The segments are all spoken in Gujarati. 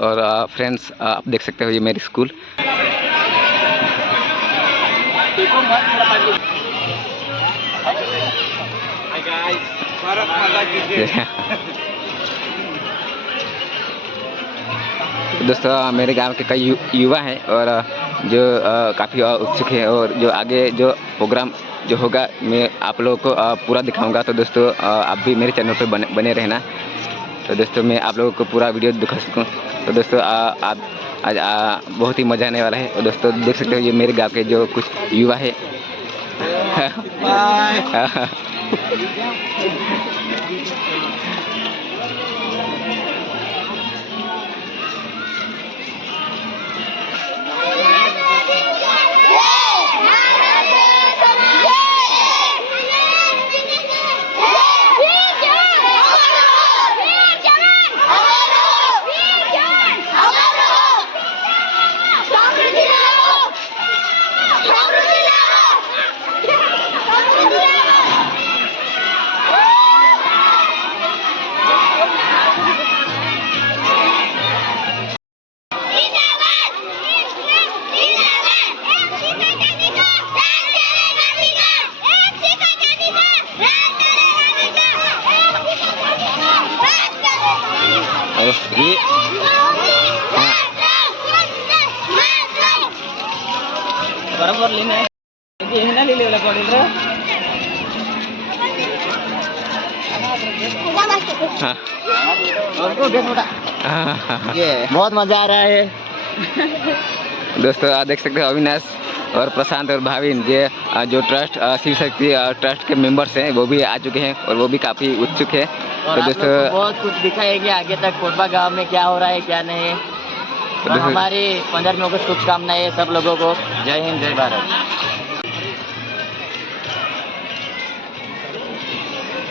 और फ्रेंड्स आप देख सकते हो ये मेरी स्कूल दोस्तों मेरे गाँव के कई यु, युवा हैं और जो काफ़ी उत्सुक हैं और जो आगे जो प्रोग्राम जो होगा मैं आप लोगों को पूरा दिखाऊँगा। तो दोस्तों आप भी मेरे चैनल पर बने बने रहना। तो दोस्तों मैं आप लोगों को पूरा वीडियो दिखा सकूँ। तो दोस्तों अ, आप आज अ, बहुत ही मज़ा आने वाला है और दोस्तों देख सकते हो ये मेरे गांव के जो कुछ युवा है है। बहुत मज़ा आ रहा है। दोस्तों आप देख सकते हो अविनाश और प्रशांत और भाविन ये जो ट्रस्ट शिव शक्ति ट्रस्ट के मेंबर्स हैं वो भी आ चुके हैं और वो भी काफ़ी उत्सुक है। और तो दोस्तों बहुत कुछ दिखाएँगे आगे तक कोटबा गाँव में क्या हो रहा है क्या नहीं। तो हमारी पंद्रहवीं अगस्त शुभकामनाएँ सब लोगों को। जय हिंद जय भारत।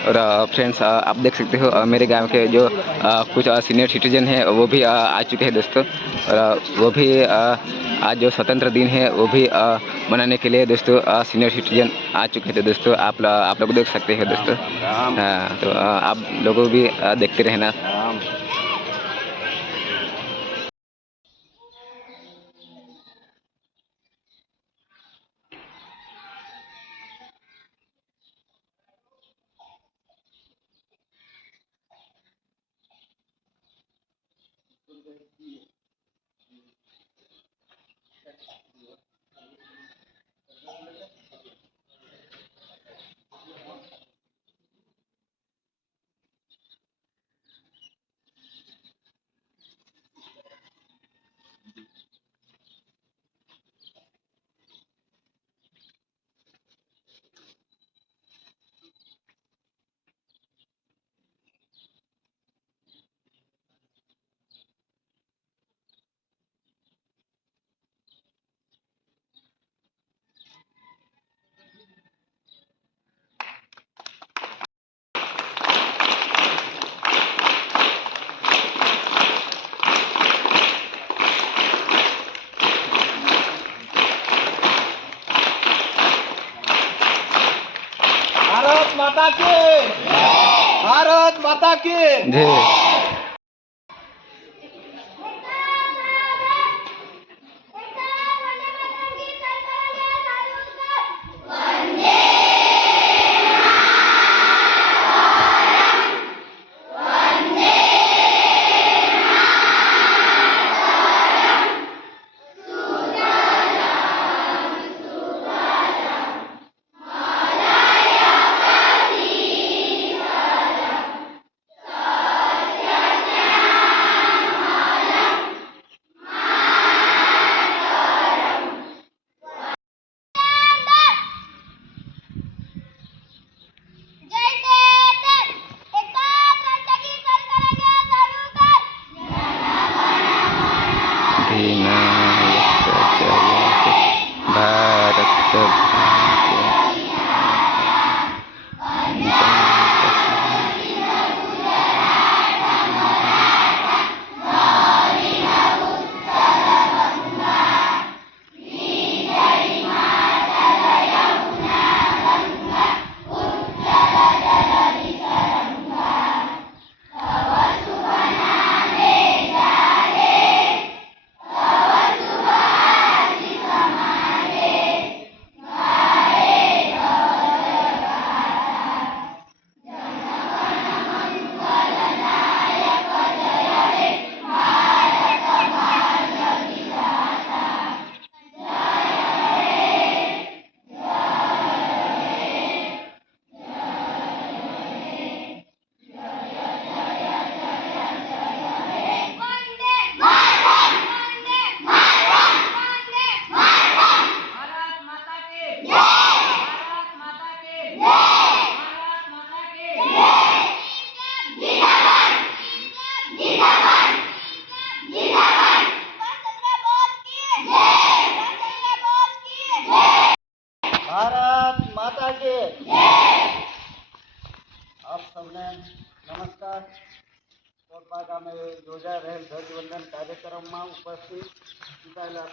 और फ्रेंड्स आप देख सकते हो मेरे गाँव के जो कुछ सीनियर सिटीजन हैं, वो भी आ चुके हैं दोस्तों। और वो भी आज जो स्वतंत्र दिन है, वो भी मनाने के लिए दोस्तों सीनियर सिटीजन आ चुके थे दोस्तों। आप आप लोग देख सकते हो दोस्तों। हाँ तो आप लोगों भी देखते रहना।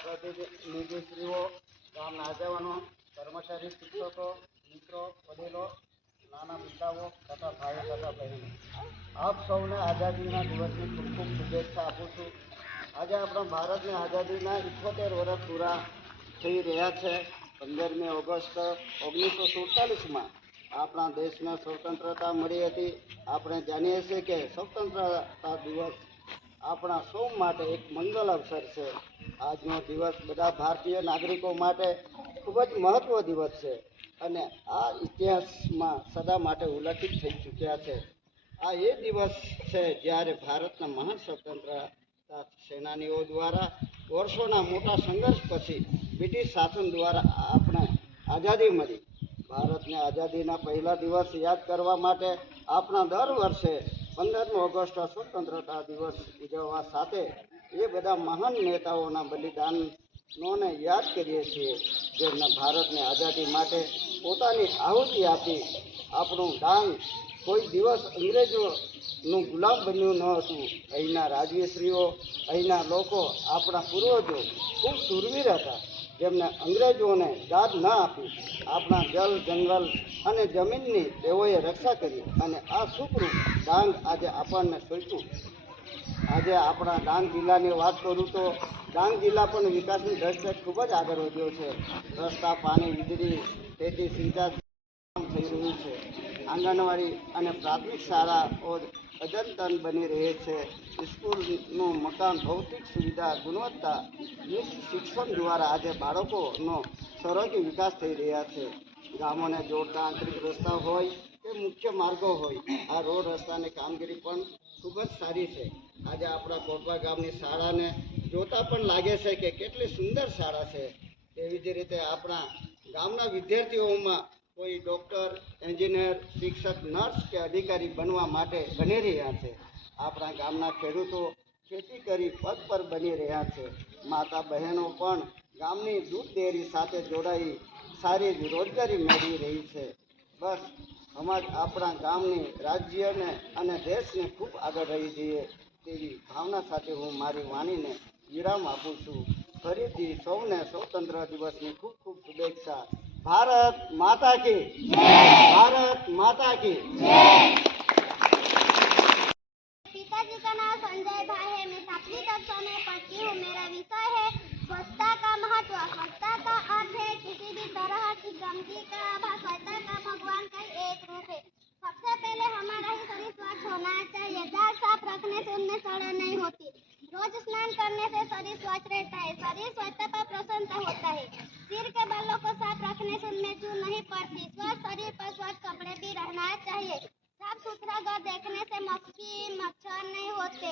પ્રતિનિધિશ્રીઓ ગામના આગેવાનો કર્મચારી, શિક્ષકો, મિત્રો, વડીલો, નાના પિતાઓ તથા ભાઈઓ તથા બહેનો. આપ સૌને આઝાદીના દિવસની ખૂબ ખૂબ શુભેચ્છા આપું છું. આજે આપણા ભારતને આઝાદીના ઇઠોતેર વર્ષ પૂરા થઈ રહ્યા છે. પંદરમી ઓગસ્ટ ઓગણીસો સુડતાલીસમાં આપણા દેશને સ્વતંત્રતા મળી હતી. આપણે જાણીએ છીએ કે સ્વતંત્રતા દિવસ આપણા સૌ માટે એક મંગલ અવસર છે. આજનો દિવસ બધા ભારતીય નાગરિકો માટે ખૂબ જ મહત્વ દિવસ છે અને આ ઇતિહાસમાં સદા માટે ઉલ્લેખિત થઈ ચૂક્યા છે. આ એ દિવસ છે જ્યારે ભારતના મહાન સ્વતંત્રતા સેનાનીઓ દ્વારા વર્ષોના મોટા સંઘર્ષ પછી બ્રિટિશ શાસન દ્વારા આપણે આઝાદી મળી. ભારતને આઝાદીના પહેલા દિવસ યાદ કરવા માટે આપણા દર વર્ષે પંદરમી ઓગસ્ટ સ્વતંત્રતા દિવસ ઉજવવા સાથે એ બધા મહાન નેતાઓના બલિદાનોને યાદ કરીએ છીએ, જેમને ભારતને આઝાદી માટે પોતાની આહુતિ આપી આપણું ડાંગ કોઈ દિવસ અંગ્રેજોનું ગુલામ બન્યું ન હતું. અહીંના રાજવીશ્રીઓ અહીંના લોકો આપણા પૂર્વજો ખૂબ સુરવીર હતા. જેમને અંગ્રેજોને દાદ ન આપી આપણા જલ, જંગલ અને જમીનની તેઓએ રક્ષા કરી અને આ સુખરૂપ ડાંગ આજે આપણને સોચ્યું આજે આપણા ડાંગ જિલ્લાની વાત કરું તો ડાંગ જિલ્લા પણ વિકાસની દ્રષ્ટિએ ખૂબ જ આગળ વધ્યો છે. રસ્તા, પાણી, વીજળી, તેથી સિંચાઈ થઈ રહ્યું છે. આંગણવાડી અને પ્રાથમિક શાળાઓ અદ્યતન બની રહે છે. સ્કૂલનું મકાન ભૌતિક સુવિધા, ગુણવત્તા શિક્ષણ દ્વારા આજે બાળકોનો સર્વાંગી વિકાસ થઈ રહ્યા છે. ગામોને જોડતા આંતરિક રસ્તા હોય કે મુખ્ય માર્ગો હોય, આ રોડ રસ્તાની કામગીરી પણ ખૂબ જ સારી છે. આજે આપણા કોટવા ગામની શાળાને જોતા પણ લાગે છે કે કેટલી સુંદર શાળા છે. એવી જ રીતે આપણા ગામના વિદ્યાર્થીઓમાં કોઈ ડૉક્ટર એન્જિનિયર શિક્ષક નર્સ કે અધિકારી બનવા માટે બની રહ્યા છે. આપણા ગામના ખેડૂતો ખેતી કરી પગ પર બની રહ્યા છે. માતા બહેનો પણ ગામની દૂધ ડેરી સાથે જોડાઈ સારી રોજગારી મેળવી રહી છે. બસ અમાર આપણા ગામની રાજ્યને અને દેશને ખૂબ આગળ રહી જઈએ તેવી ભાવના સાથે હું મારી વાણીને વિરામ આપું છું. ફરીથી સૌને સ્વતંત્ર દિવસની ખૂબ ખૂબ શુભેચ્છા. भारत माता की भारत माता की पिताजी का नाम संजय भाई है। मैं सातवीं कक्षा में पढ़ती हूँ। मेरा विषय है स्वच्छता का महत्व। स्वच्छता का अर्थ है किसी भी तरह की गंदगी का अभाव। स्वच्छता का भगवान का एक रूप है। सबसे पहले हमारा ही शरीर स्वच्छ होना चाहिए। जहाँ साफ़ रखने से उनमें सड़न नहीं होती। रोज स्नान करने से शरीर स्वच्छ रहता है। शरीर स्वच्छता पर प्रसन्न होता है। सिर के बालों को साफ़ रखने से चून नहीं पड़ती। स्वस्थ शरीर पर स्वच्छ कपड़े भी रहना चाहिए। साफ़ सुथरा घर देखने से मक्खी, मच्छर नहीं होते।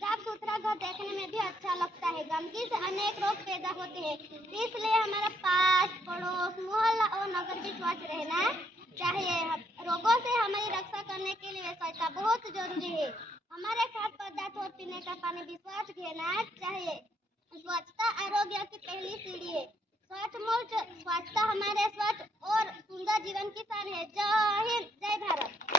साफ़ सुथरा घर देखने में भी अच्छा लगता है। गंदगी से अनेक रोग पैदा होते हैं। इसलिए हमारा पास, पड़ोस, मोहल्ला और नगर भी स्वच्छ रहना चाहिए। रोगों से हमारी रक्षा करने के लिए स्वच्छता बहुत ज़रूरी है। हमारे खाद्य पदार्थ और पीने का पानी भी स्वच्छ घेना चाहिए स्वच्छता आरोग्य की पहली सीढ़ी है स्वच्छ मुल्क स्वच्छता हमारे स्वच्छ और सुंदर जीवन की शान है जय हिंद जय भारत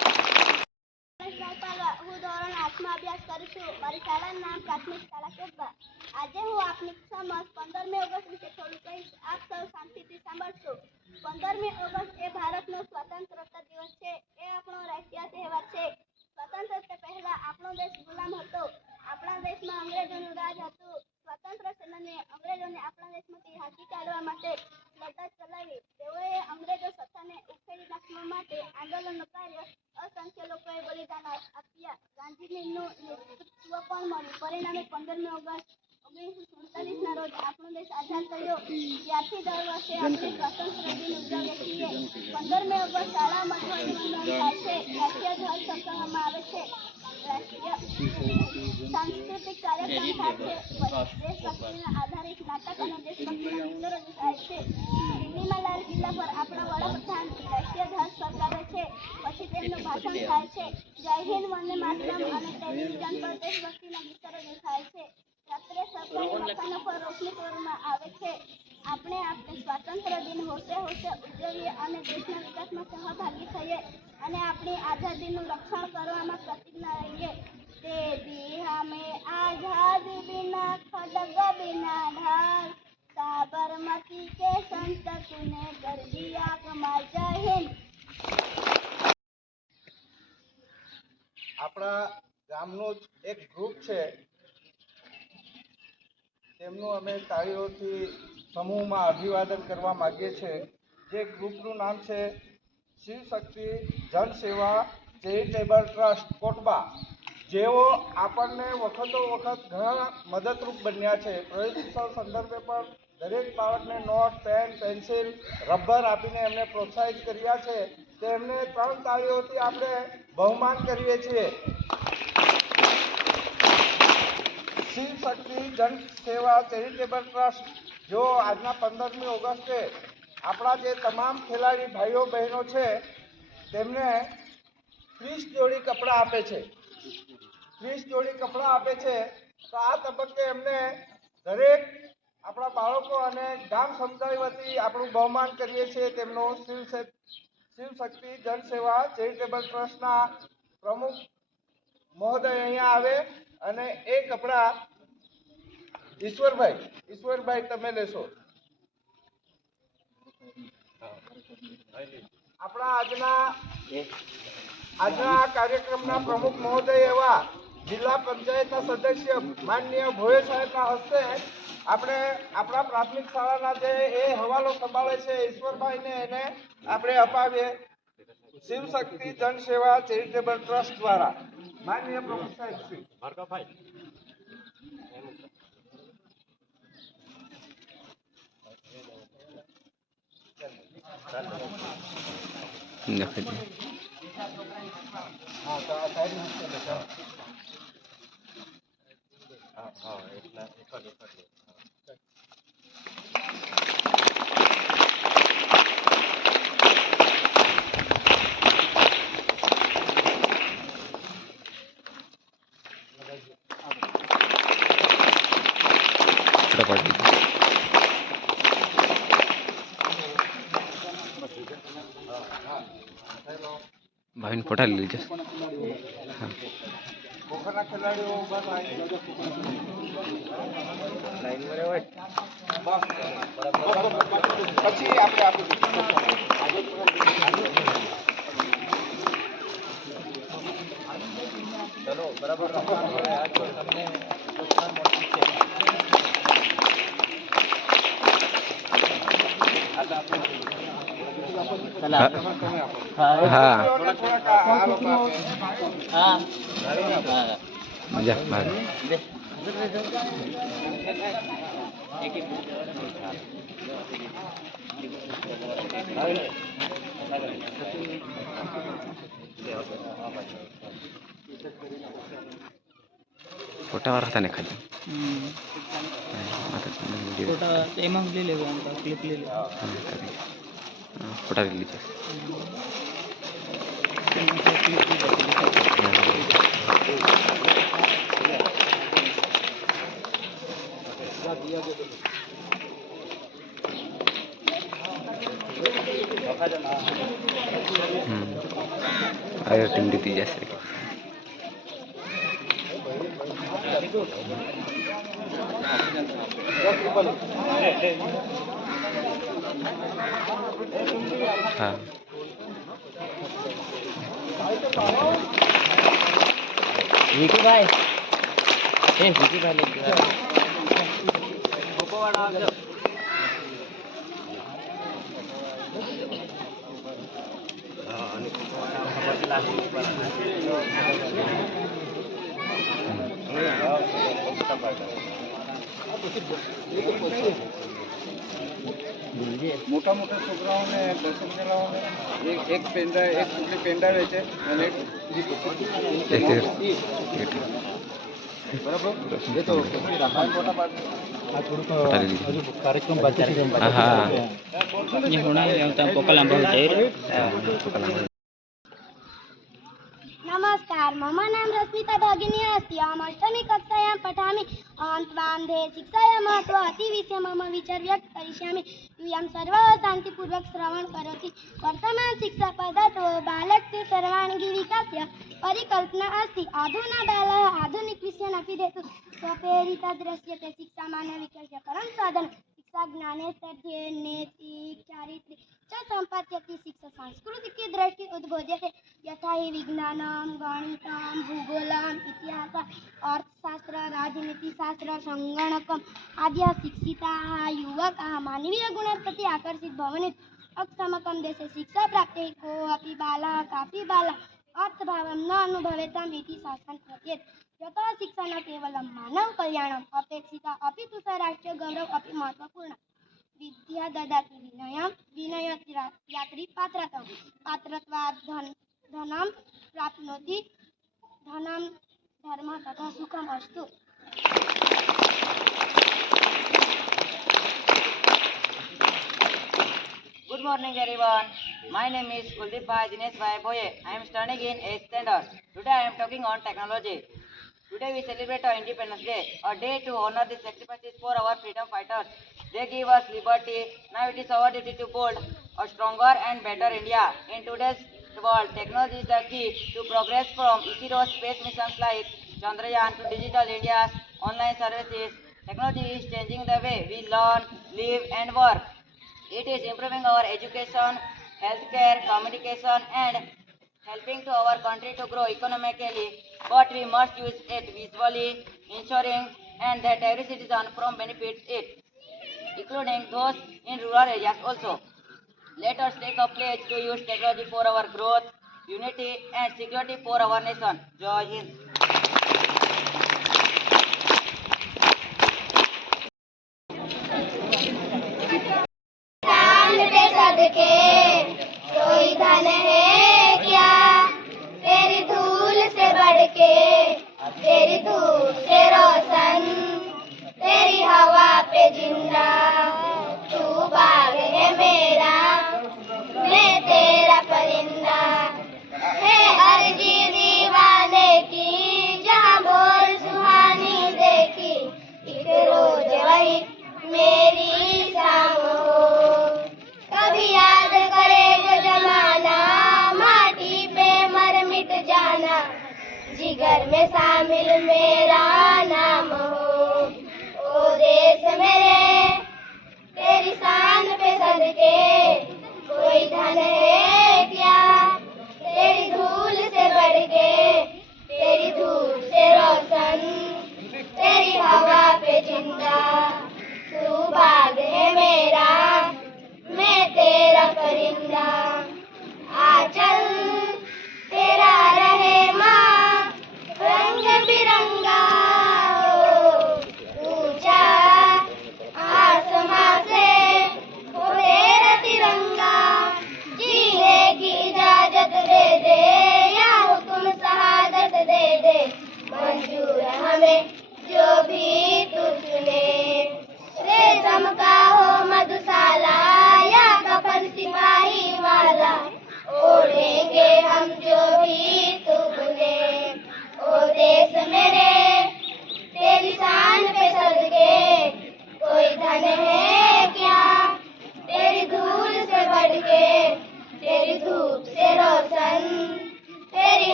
પાલવા હું ધોરણ આઠમાં અભ્યાસ કરું છું મારી શાળાનું નામ પ્રાથમિક શાળા કેતવા આજે હું આપની સમક્ષ પંદરમી ઓગસ્ટ વિશે થોડું કહીશ આપ સૌ શાંતિથી સાંભળશો પંદરમી ઓગસ્ટ એ ભારતનો સ્વતંત્રતા દિવસ છે એ આપણો રાષ્ટ્રીય તહેવાર છે સ્વતંત્રતા પહેલા આપણો દેશ ગુલામ હતો. આપણા દેશમાં અંગ્રેજોનું રાજ હતું. સ્વતંત્ર સેનાને અંગ્રેજોને આપણા દેશમાંથી હાંકી કાઢવા માટે લડત ચલાવી. તેઓએ અંગ્રેજો સત્તાને ઉખેડી નાખવા માટે આંદોલનો કર્યા અસંખ્ય લોકોએ બલિદાન આપ્યા. ગાંધીજીનું નેતૃત્વ પણ મળ્યું. પરિણામે પંદરમી ઓગસ્ટ ઓગણીસો સુડતાલીસ ના રોજ આપણો દેશ આઝાદ થયો ત્યારથી દર વર્ષે આપણે સ્વતંત્ર દિન ઉજવીએ છીએ. પંદરમી ઓગસ્ટ ધ્વજવંદન થાય છે. રાષ્ટ્રીય સાંસ્કૃતિક કાર્યક્રમ થાય છે. આધારિત નાટક અને દેશભક્તિના ચિત્રો થાય છે. તાળીઓથી સમૂહમાં અભિવાદન કરવા માગીએ છીએ જે ગ્રુપનું નામ છે શિવ શક્તિ જન સેવા ચેરિટેબલ ટ્રસ્ટ કોટબા, જેઓ આપણને વખતો વખત ઘણા મદદરૂપ બન્યા છે. પ્રયોગોત્સવ સંદર્ભે પણ દરેક બાળકને નોટ, પેન, પેન્સિલ, રબર આપીને એમને પ્રોત્સાહિત કર્યા છે. તેમને ત્રણ તાળીઓથી આપણે બહુમાન કરીએ છીએ. Shiv Shakti Jan Seva charitable trust. જો આજના પંદરમી ઓગસ્ટે આપણા જે તમામ ખેલાડી ભાઈઓ બહેનો છે, તેમને ત્રીસ જોડી કપડાં આપે છે. ત્રીસ જોડી કપડાં આપે છે. તો આ તબક્કે એમને દરેક આપણા બાળકો અને ગામ સમુદાય વતી આપણું બહુમાન કરીએ છીએ તેમનો શિવ સે- શિવ શક્તિ જન સેવા ચેરિટેબલ ટ્રસ્ટના પ્રમુખ મહોદય અહીંયા આવે. અને એ કપડા ઈશ્વરભાઈ ઈશ્વરભાઈ તમે લેશો. આપણા આજના આજના આ કાર્યક્રમના પ્રમુખ મહોદય એવા જિલ્લા પંચાયતના સદસ્ય માનનીય ભોય સાહેબના હસ્તે આપણે આપણા પ્રાથમિક શાળાના જે એ હવાલો સંભાળે છે, ઈશ્વરભાઈને એને આપણે અપાવીએ. શિવ શક્તિ જન સેવા ચેરિટેબલ ટ્રસ્ટ દ્વારા. માનનીય પ્રમુખ સાહેબ શ્રી લખી દે હા તો આ સાહેબ હસ્તે બેઠા ફટાફટ ભાઈને ફોટા લઈ લેજો હા ખોખરના ખેલાડીઓ ઊભા થાય પછી આપણે આપીશું ચલો બરાબર તમને પ્રોત્સાહન છે હા મજા એક ફોટા વાળા હતા ને ખાલી ફોટા એમાં લઈ લેવું ક્લિપ લઈ લેવું હા, કરી. હા, ફોટા લઈ લીધા હમ આ ટીમ જીતી જશે હા વિકુભાઈ એ વિકુભાઈ લઈ ગયા વાળા આવજો મોટા મોટા છોકરાઓને દર્શન કરાવવાને એક એક પેંડા એક ટુકડી પેંડા વેચે અને એક બરાબર? એ તો ફોટા લઈ કાર્યક્રમ બાકી હા. નમસ્કાર મમ નામ રશ્મિતા ભગિની અસ્તિ અહમ અષ્ટમી કક્ષાયામ પઠામિ અંતવાંધે શિક્ષાયા મહત્વ અતિ વિશે મમ વિચાર વ્યક્ત કરિષ્યામિ યમ સર્વ શાંતિપૂર્વક શ્રવણ કરોતિ વર્તમાન શિક્ષા પદાર્થો બાલકસ્ય સર્વાંગી વિકાસ્ય પરિકલ્પના અસ્તિ આધુના બાલઃ આધુનિક વિષય નફી દેતુ સ્વપેરિતા દ્રશ્યતે શિક્ષા માનવિકસ્ય પરમ સાધન సజ్ఞానేశ్వర్యే నేతి చారిత్రి చ సంపాద్యతి శిక్ష సాంస్కృతిక దృష్టి ఉద్బోధ్యతే యథా హి విజ్ఞానం గణితం భూగోళం ఇతిహాస అర్థశాస్త్ర రాజనీతి శాస్త్ర సంగణకం ఆద్య శిక్షితా యువక మానవీయ गुण प्रति आकर्षित भवने अक्षमकम देशे शिक्षा प्राप्ते को अपि बालः कापि बालः अर्थभावं न अनुभवेताम् इति शासनं प्रत्येत् જತಹ ಶಿಕ್ಷಣ ಕೇವಲ ಮಾನವ ಕಲ್ಯಾಣಂ ಅಪೇಕ್ಷಿತ ಅಪಿ ತುಸ ರಾಷ್ಟ್ರ ಗೌರವ ಅಪಿ ಮಹತ್ವಪೂರ್ಣ વિદ્યા દદાતિ વિનયમ વિનય યાત્રી પાત્રતમ પાત્રત્વા ધન ધનમ પ્રાપ્નોતિ ધનમ ધર્મ તથા સુખમ અસ્તુ Good morning everyone. My name is Kuldeep Bhai Dinesh Bhai Boye. I am studying in 8th standard. Today I am talking on technology. Today we celebrate our Independence Day, a day to honor the sacrifices for our freedom fighters. They give us liberty. Now it is our duty to build a stronger and better India. In today's world, technology is the key to progress from ISRO space missions like Chandrayaan to digital India's online services. Technology is changing the way we learn, live and work. It is improving our education, healthcare, communication, and helping to our country to grow economically. But we must use it visually, ensuring and that every citizen from benefits it, including those in rural areas also. Let us take a pledge to use technology for our growth, unity, and security for our nation. Jai Hind.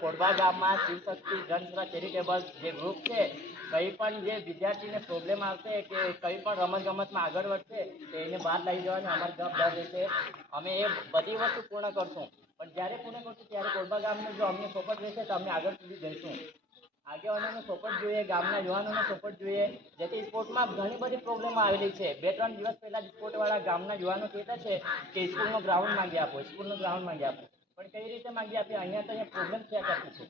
Korba ગામમાં શિવશક્તિ જનસેવા ચેરિટેબલ જે ગ્રુપ છે, કંઈ પણ જે વિદ્યાર્થીને પ્રોબ્લેમ આવશે કે કંઈ પણ રમત ગમતમાં આગળ વધશે, તો એને બહાર લઈ જવાની અમારી જવાબદારી રહેશે અમે એ બધી વસ્તુ પૂર્ણ કરશું. પણ જ્યારે પૂર્ણ કરશું, ત્યારે કોરબા ગામને જો અમને સોપટ રહેશે, તો અમે આગળ સુધી જઈશું. આગેવાનોને સપોર્ટ જોઈએ, ગામના યુવાનોને સપોર્ટ જોઈએ. જેથી સ્પોર્ટમાં ઘણી બધી પ્રોબ્લેમ આવેલી છે. બે, ત્રણ દિવસ પહેલા સ્પોર્ટવાળા ગામના યુવાનો કહેતા છે કે, સ્કૂલનો ગ્રાઉન્ડ માંગી આપો, સ્કૂલનો ગ્રાઉન્ડ માંગી આપો. પણ કઈ રીતે માંગી આપીએ અહીંયા તો અહીંયા પ્રોબ્લેમ છે કરતી છે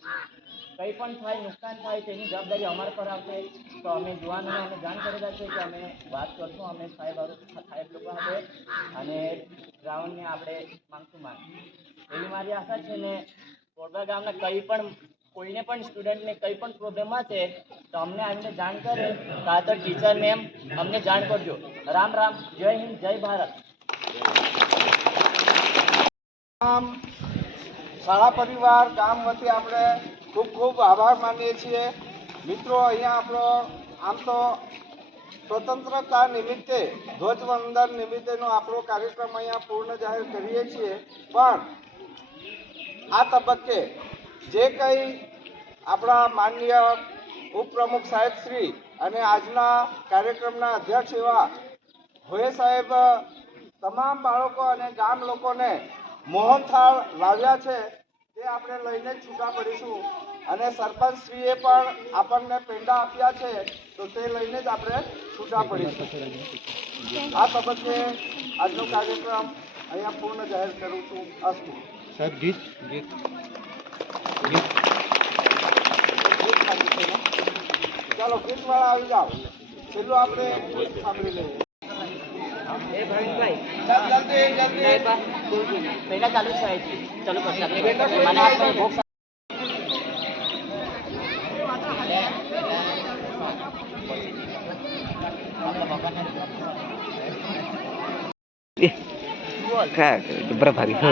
કંઈ પણ થાય, નુકસાન થાય, તેની જવાબદારી અમારા પર આવશે. તો અમે યુવાનોને અમે જાણ કરેલા છે કે અમે વાત કરશું. અમે સાહેબ સાહેબ લોકો સાથે અને ગ્રાઉન્ડને આપણે માંગશું માંગ એવી મારી આશા છે ને કોરબા ગામના કંઈ પણ કોઈને પણ સ્ટુડન્ટને કંઈ પણ પ્રોબ્લેમ હશે, તો અમને આવીને જાણ કરે. કાં તો ટીચર મેમ અમને જાણ કરજો. રામ રામ. જય હિન્દ, જય ભારત. શાળા પરિવાર, ગામ વતી આપણે ખૂબ ખૂબ આભાર માનીએ છીએ. મિત્રો, અહીંયા આપણો આમ તો સ્વતંત્રતા નિમિત્તે, ધ્વજવંદન નિમિત્તેનો આપણો કાર્યક્રમ અહીંયા પૂર્ણ જાહેર કરીએ છીએ. પણ આ તબક્કે જે કંઈ આપણા માનનીય ઉપપ્રમુખ સાહેબ શ્રી અને આજના કાર્યક્રમના અધ્યક્ષ એવા ભોએ સાહેબ, તમામ બાળકો અને ગામ લોકોને મોહનથાળ લાવ્યા છે. તે આપણે લઈને છૂટા પડીશું. અને સરપંચશ્રીએ પણ આપણને પેંડા આપ્યા છે તો તે લઈને જ આપણે છૂટા પડીશું. આ તબક્કે આજનો કાર્યક્રમ અહીંયા પૂર્ણ જાહેર કરું છું. અસ્તુ. સાહેબ ગીત. ગીત. ચાલો ગીતવાળા આવી જાઓ. છેલ્લું આપણે ગીત સાંભળી લઈએ. એ ભવિનભાઈ ચાલ જલ્દી જલ્દી પહેલા ચાલુ જ થાય છે ચાલુ કરશે આપણે મને આપણે ભોગ काय बरं भारी हो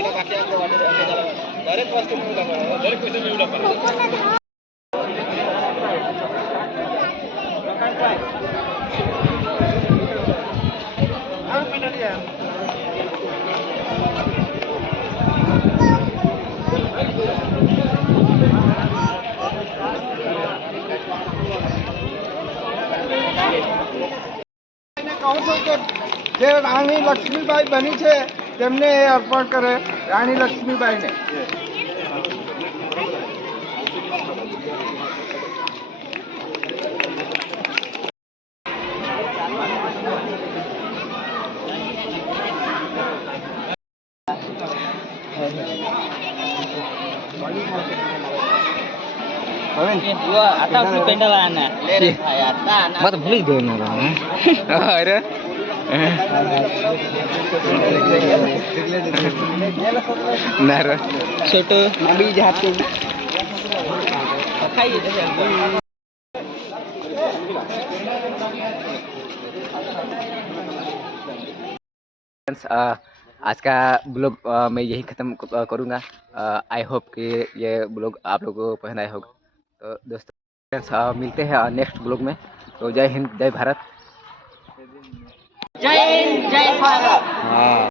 ખાઈ લે બાકીને રાખુલા ખાવલા હા એને કહું છું કે જે રાણી લક્ષ્મીબાઈ બની છે તેમને એ અર્પણ કરે રાણી લક્ષ્મીબાઈને મત ભૂલી ગયો અરે. आज का ब्लॉग मैं यही ख़त्म करूँगा। आई होप कि ये ब्लॉग आप लोगों को पसंद आया होगा। तो दोस्तों मिलते हैं नेक्स्ट ब्लॉग में। तो जय हिंद जय भारत। જય હિન્દ જય ભારત.